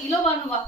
ढिलो गर्नुभयो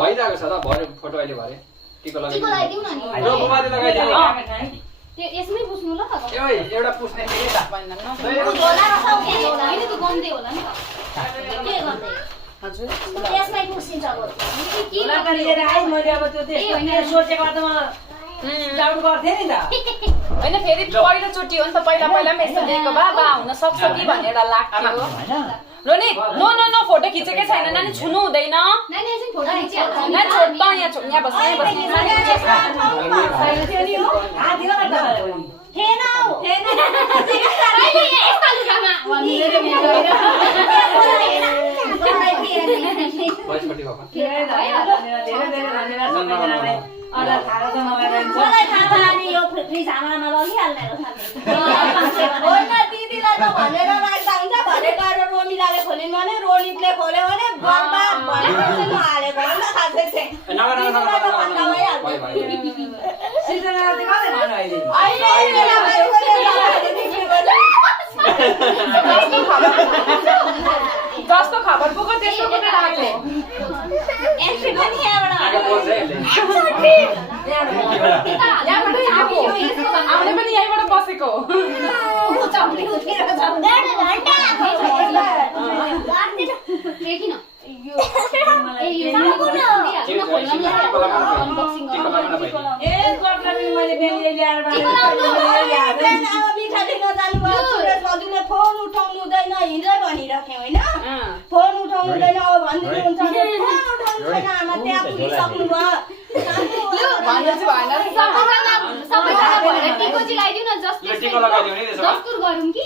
भइरहेको छ त भरे फोटो अहिले भरे टिको लगाइदिउ न नि यो गोमाले लगाइदिउ यसमै पुस्नु ल एउटा पुस्ने के थाहा पाइन्न न होला र सौके होला हैन त गन्दै होला नि त के गर्दै हजुर यसमै पुस्सिन्छ अब के लिएर आइ मैले अब त्यो त्यस्तो सोचेको त म डाउट गर्थे नि त हैन फेरि पहिलो चोटी हो नि त पहिला पहिला पनि यस्तो देखेको बा हुन सक्छ कि भन्ने एउटा लाग्थ्यो Ronit no no no photo खिचेकै छैन नानी छुनु हुँदैन नानी एकछिन फोटो खिचिहाल्छ नानी छोड त यहाँ बस नानी थिएन अहिले यस्तो लुगामा भनेर धेरै धन्यवाद मलाई थाहा छ अनि यो फ्रिज हाम्रामा लगिहाल्ने हो होइन दिदीलाई त भनेर राख्दा हुन्छ भने गएर रोमिलाले खोलिन् भने रोनितले खोल्यो भने बर्बाद भनेर हालेको हो नि त खासै चाहिँ जस्तो खबर पुग्यो त्यस्तो पनि राख्ने एन्ट्री पनि यहाँबाट आउने पनि यहीँबाट बसेको फोन उठाउनु हुँदैन हिँड्दै भनिराख्यो होइन फोन उठाउनु हुँदैन अब भनिदिनु हुन्छ फोन उठाउनु छैन आमा त्यहाँ पुगिसक्नु भयो टिको लगाइदियो नि त्यसो लगाइदिनु नि कस्तो केही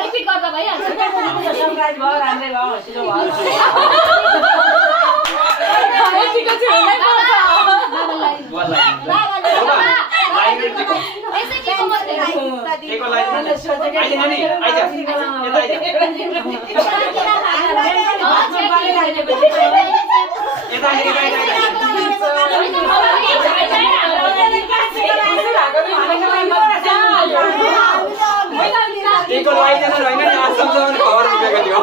रिपिट गर्दा भइहाल्छ टिको लगाइदिनु होइन नि आजसम्म खबर पुगेको थियो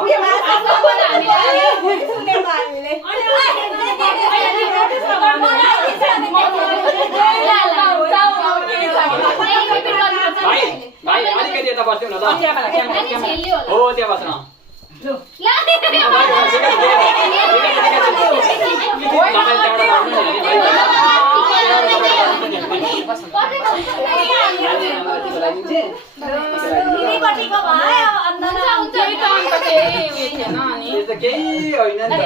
भाइ अलिकति यता बस्नु न त हो त्यहाँ बस्न केही होइन नि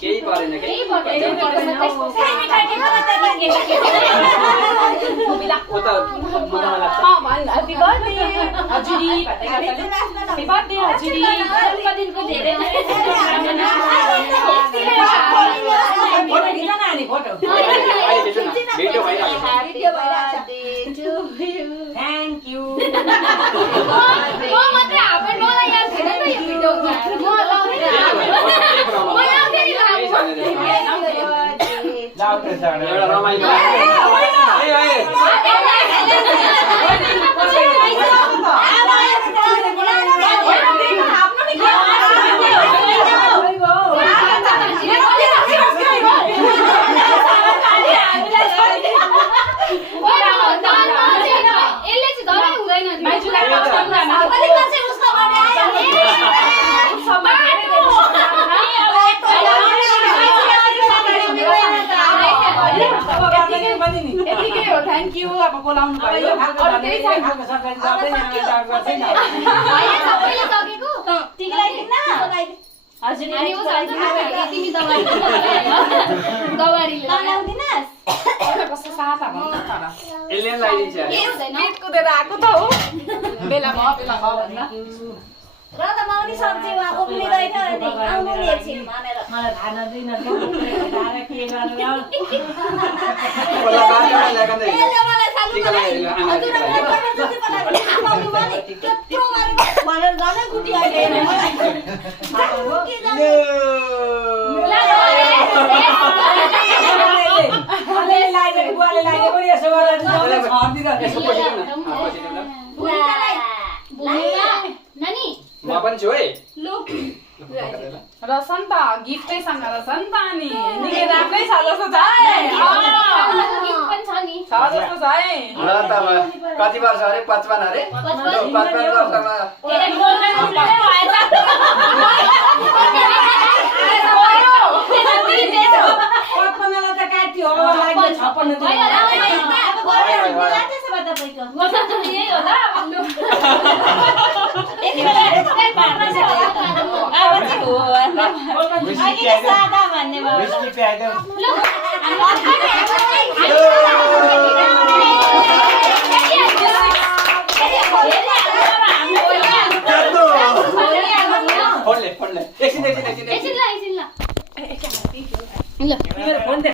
केही परेन थ्याङ्क यू अब बोलाउनु भयो कुदेर आएको त हो बेला भयो र त माउनी सब्जी उहाँ उब्लिँदै थियो अनि आउनु नि एकछिन भनेर मलाई थाहा नदिन के गरेर त्यसले मलाई सानो हजुर जति पठाएको थाहा पाउनु भयो नि त्यत्रो भनेर झनै गुटी आइले मलाई के जाने बुवाले लाइदिएको नि यसो गरेर नानी म पनि छु है रसन त गिफ्टै सँग रसन त नि निकै राम्रै छ जस्तो छ जस्तो छ है ल त कति वर्ष अरे 55 अरे 55 वर्षमा सादा भन्ने